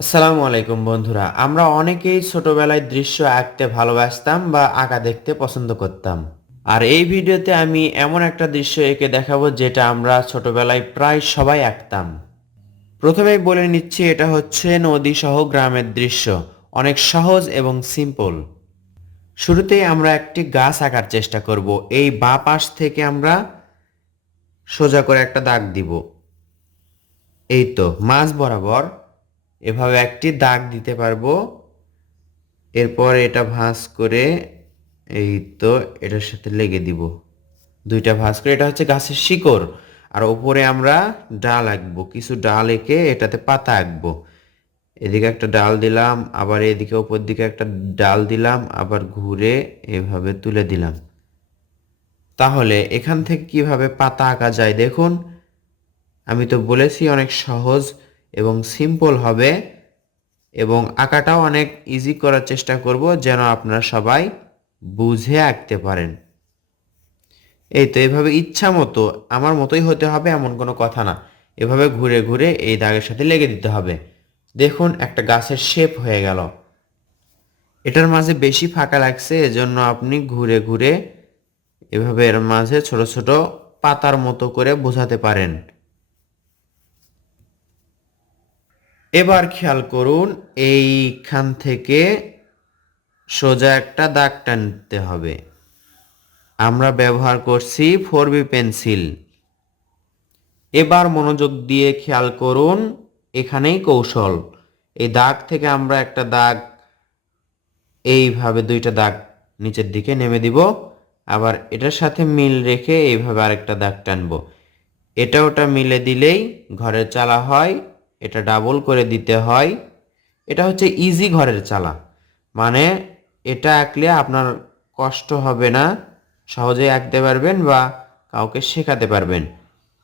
আসসালামু আলাইকুম বন্ধুরা, আমরা অনেকেই ছোটবেলায় দৃশ্য আঁকতে ভালোবাসতাম বা আঁকা দেখতে পছন্দ করতাম। আর এই ভিডিওতে আমি এমন একটা দৃশ্য এঁকে দেখাবো যেটা আমরা ছোটবেলায় প্রায় সবাই আঁকতাম। প্রথমেই বলে নিচ্ছি, এটা হচ্ছে নদী সহ গ্রামের দৃশ্য। অনেক সহজ এবং সিম্পল। শুরুতেই আমরা একটি গাছ আঁকার চেষ্টা করব। এই বাঁ পাশ থেকে আমরা সোজা করে একটা দাগ দিব। এই তো মাঝ বরাবর এভাবে একটি দাগ দিতে পারবো। এরপর এটা ভাঁজ করে এই তো এটার সাথে লেগে দিব। দুইটা ভাঁজ করে, এটা হচ্ছে গাছের শিকড়। আর উপরে আমরা ডাল আঁকবো, কিছু ডাল এঁকে এটাতে পাতা আঁকবো। এদিকে একটা ডাল দিলাম, আবার এদিকে উপর দিকে একটা ডাল দিলাম, আবার ঘুরে এভাবে তুলে দিলাম। তাহলে এখান থেকে কিভাবে পাতা আঁকা যায় দেখুন। আমি তো বলেছি অনেক সহজ এবং সিম্পল হবে, এবং আঁকাটাও অনেক ইজি করার চেষ্টা করব যেন আপনারা সবাই বুঝে আঁকতে পারেন। এই তো এভাবে ইচ্ছা মতো, আমার মতোই হতে হবে এমন কোনো কথা না। এভাবে ঘুরে ঘুরে এই দাগের সাথে লেগে দিতে হবে। দেখুন একটা গাছের শেপ হয়ে গেল। এটার মাঝে বেশি ফাঁকা লাগছে, এজন্য আপনি ঘুরে ঘুরে এভাবে এর মাঝে ছোট ছোট পাতার মতো করে বোঝাতে পারেন। এবার খেয়াল করুন, এইখান থেকে সোজা একটা দাগ টানতে হবে। আমরা ব্যবহার করছি 4B পেন্সিল। এবার মনোযোগ দিয়ে খেয়াল করুন, এখানেই কৌশল। এই দাগ থেকে আমরা একটা দাগ, এইভাবে দুইটা দাগ নিচের দিকে নেমে দিব। আবার এটার সাথে মিল রেখে এইভাবে আরেকটা দাগ টানবো। এটা ওটা মিলে দিলেই ঘরের চালা হয়। এটা ডাবল করে দিতে হয়। এটা হচ্ছে ইজি ঘরের চালা। মানে এটা আঁকলে আপনার কষ্ট হবে না, সহজেই আঁকতে পারবেন বা কাউকে শেখাতে পারবেন।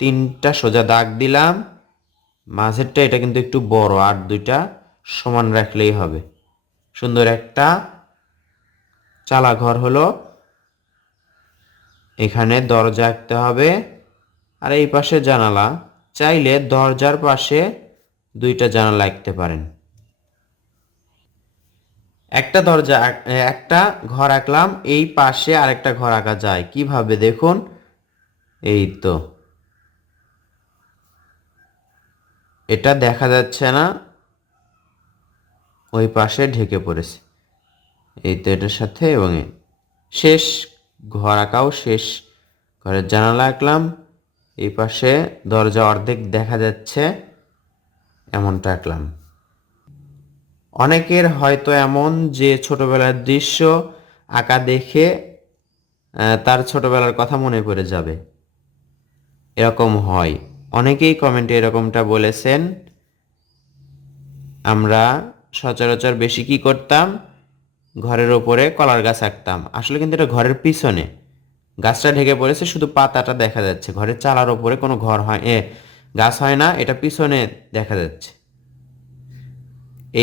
তিনটা সোজা দাগ দিলাম, মাঝেরটা এটা কিন্তু একটু বড়, আর দুইটা সমান রাখলেই হবে। সুন্দর একটা চালা ঘর হলো। এখানে দরজা আঁকতে হবে, আর এই পাশে জানালা। চাইলে দরজার পাশে দুইটা জানালা আঁকতে পারেন। একটা একটা ঘর আঁকলাম, এই পাশে আরেকটা ঘর আঁকা যায় কিভাবে দেখুন। এই তো এটা দেখা যাচ্ছে না, ওই পাশে ঢেকে পড়েছে। এই তো এটার সাথে এবং শেষ ঘর আঁকাও শেষ। ঘরের জানালা আঁকলাম, এই পাশে দরজা অর্ধেক দেখা যাচ্ছে, এমনটা আঁকলাম। অনেকের হয়তো এমন যে ছোটবেলার দৃশ্য আঁকা দেখে তার ছোটবেলার কথা মনে পড়ে যাবে। এরকম হয়, অনেকেই কমেন্টে এরকমটা বলেছেন। আমরা সচরাচর বেশি কি করতাম, ঘরের ওপরে কলার গাছ আঁকতাম। আসলে কিন্তু এটা ঘরের পিছনে, গাছটা ঢেকে পড়েছে, শুধু পাতাটা দেখা যাচ্ছে। ঘরের চালার ওপরে কোনো ঘর হয় গাছ হয় না, এটা পিছনে দেখা যাচ্ছে।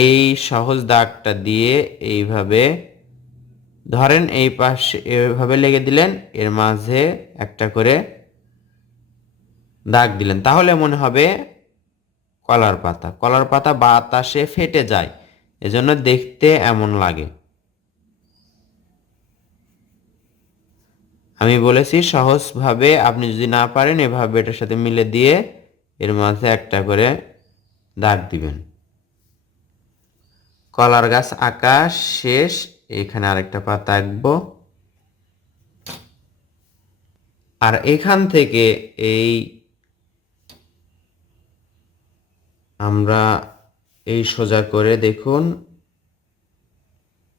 এই সহজ দাগটা দিয়ে এইভাবে ধরেন, এই পাশে এভাবে লেগে দিলেন, এর মাঝে একটা করে দাগ দিলেন, তাহলে মনে হবে কলার পাতা। কলার পাতা বাতাসে ফেটে যায়, এজন্য দেখতে এমন লাগে। আমি বলেছি সহজভাবে, আপনি যদি না পারেন এভাবে এটার সাথে মিলে দিয়ে এর মাঝে একটা করে দাগ দিবেন। কলার গাছ আঁকা শেষ। এখানে আরেকটা পাতা আঁকবো। আর এখান থেকে এই আমরা এই সোজা করে দেখুন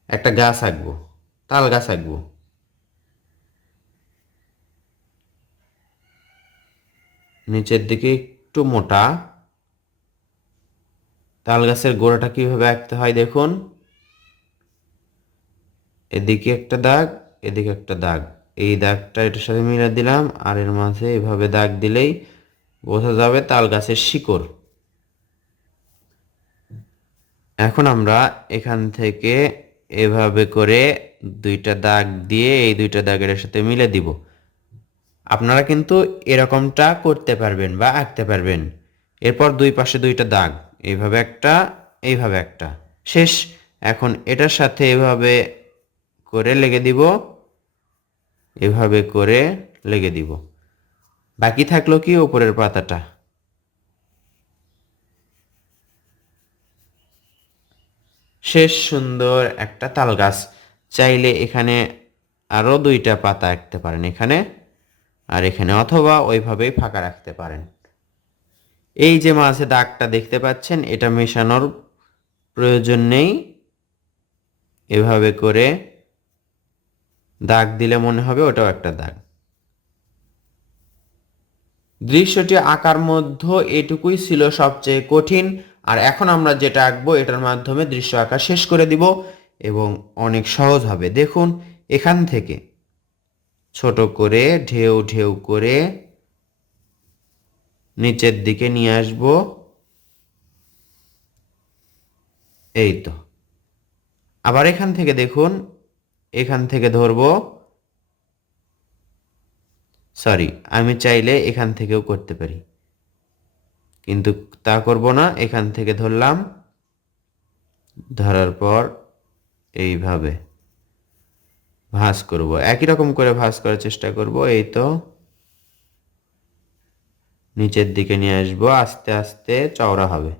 একটা গাছ আঁকবো, তাল গাছ আঁকবো। নিচের দিকে একটু মোটা। তাল গাছের গোড়াটা কিভাবে আঁকতে হয় দেখুন। এদিকে একটা দাগ, এদিকে একটা দাগ। এই দাগটা এটার সাথে মিলে দিলাম, আর এর মাঝে এভাবে দাগ দিলেই বোঝা যাবে তাল গাছের শিকড়। এখন আমরা এখান থেকে এভাবে করে দুইটা দাগ দিয়ে এই দুইটা দাগের সাথে মিলে দিব। আপনারা কিন্তু এরকমটা করতে পারবেন বা আঁকতে পারবেন। এরপর দুই পাশে দুইটা দাগ, এইভাবে একটা এইভাবে একটা শেষ। এখন এটার সাথে এভাবে করে লেগে দিব, এভাবে করে লেগে দিব। বাকি থাকলো কি উপরের পাতাটা। শেষ সুন্দর একটা তাল গাছ। চাইলে এখানে আরো 2টা পাতা আঁকতে পারেন এখানে আর এখানে, অথবা ওইভাবেই ফাঁকা রাখতে পারেন। এই যে মাঝে দাগটা দেখতে পাচ্ছেন, এটা মেশানোর প্রয়োজন নেই। এভাবে করে দাগ দিলে মনে হবে ওটাও একটা দাগ। দৃশ্যটি আঁকার মধ্যে এটুকুই ছিল সবচেয়ে কঠিন। আর এখন আমরা যেটা আঁকবো এটার মাধ্যমে দৃশ্য আঁকা শেষ করে দিব এবং অনেক সহজ হবে। দেখুন, এখান থেকে ছোট করে ঢেউ ঢেউ করে নিচের দিকে নিয়ে আসব। এই তো। আবার এখান থেকে দেখুন, এখান থেকে ধরবো, সরি, আমি চাইলে এখান থেকেও করতে পারি, কিন্তু তা করব না। এখান থেকে ধরলাম, ধরার পর এইভাবে ভাঁজ করব, একই রকম করে ভাঁজ করার চেষ্টা করব। এই তো, নিচের দিকে নিয়ে আসবো, আস্তে আস্তে চওড়া হবে।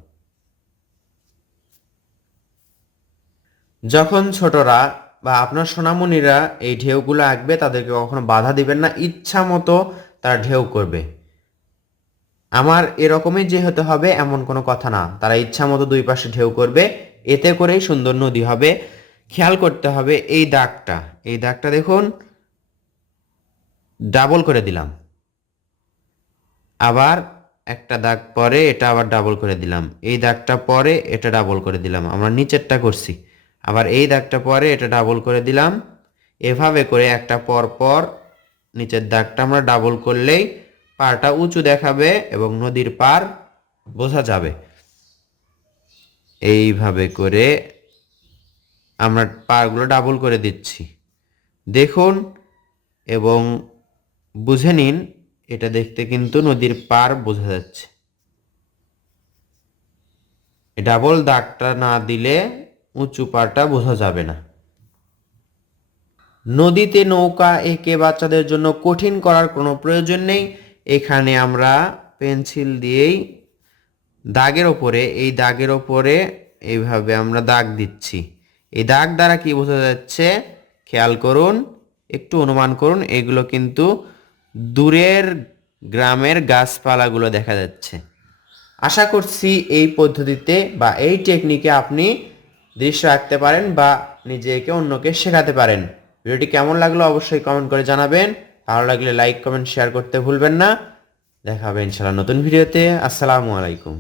যখন ছোটরা বা আপনার সোনামণিরা এই ঢেউগুলো আঁকবে, তাদেরকে কখনো বাধা দিবেন না, ইচ্ছা মতো তারা ঢেউ করবে। আমার এরকমই যে হতে হবে এমন কোনো কথা না, তারা ইচ্ছা মতো দুই পাশে ঢেউ করবে, এতে করেই সুন্দর নদী হবে। খেয়াল করতে হবে এই দাগটা, এই দাগটা দেখুন ডাবল করে দিলাম, আবার একটা দাগ পরে এটা আবার ডাবল করে দিলাম, এই দাগটা পরে এটা ডাবল করে দিলাম, আমরা নিচেরটা করছি, আবার এই দাগটা পরে এটা ডাবল করে দিলাম। এভাবে করে একটা পর পর নিচের দাগটা আমরা ডাবল করলেই পাড়টা উঁচু দেখাবে এবং নদীর পাড় বোঝা যাবে। এইভাবে করে আমরা পাড়গুলো ডাবল করে দিচ্ছি, দেখুন এবং বুঝে নিন। এটা দেখতে কিন্তু নদীর পাড় বোঝা যাচ্ছে। ডাবল দাগটা না দিলে উঁচু পাড়টা বোঝা যাবে না। নদীতে নৌকা এঁকে বাচ্চাদের জন্য কঠিন করার কোনো প্রয়োজন নেই। এখানে আমরা পেন্সিল দিয়েই দাগের ওপরে, এই দাগের ওপরে এইভাবে আমরা দাগ দিচ্ছি। এই দাগ দ্বারা কি বোঝা যাচ্ছে খেয়াল করুন, একটু অনুমান করুন। এগুলো কিন্তু দূরের গ্রামের গাছপালাগুলো দেখা যাচ্ছে। আশা করছি এই পদ্ধতিতে বা এই টেকনিকে আপনি দৃশ্য আঁকতে পারেন বা নিজেকে অন্যকে শেখাতে পারেন। ভিডিওটি কেমন লাগলো অবশ্যই কমেন্ট করে জানাবেন। ভালো লাগলে লাইক কমেন্ট শেয়ার করতে ভুলবেন না। দেখা হবে ইনশাআল্লাহ নতুন ভিডিওতে। আসসালামু আলাইকুম।